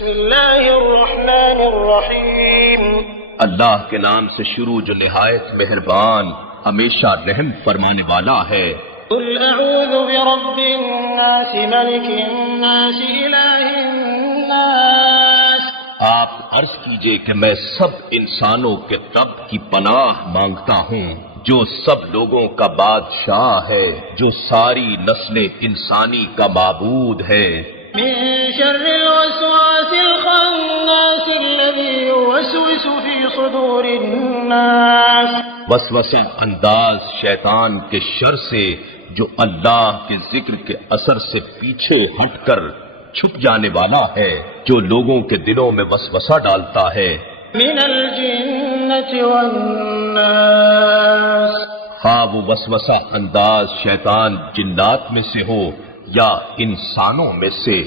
بسم اللہ الرحمن الرحیم اللہ کے نام سے شروع جو نہایت مہربان ہمیشہ رحم فرمانے والا ہے۔ قل اعوذ برب الناس ملک الناس الہ الناس، آپ عرض کیجئے کہ میں سب انسانوں کے رب کی پناہ مانگتا ہوں جو سب لوگوں کا بادشاہ ہے، جو ساری نسل انسانی کا معبود ہے۔ من شر الوسواس الخناس الذي يوسوس في صدور الناس، وسوسہ انداز شیطان کے شر سے جو اللہ کے ذکر کے اثر سے پیچھے ہٹ کر چھپ جانے والا ہے، جو لوگوں کے دلوں میں وسوسہ ڈالتا ہے۔ من الجنة والناس، ہاں وہ وسوسہ انداز شیطان جنات میں سے ہو یا انسانوں میں سے۔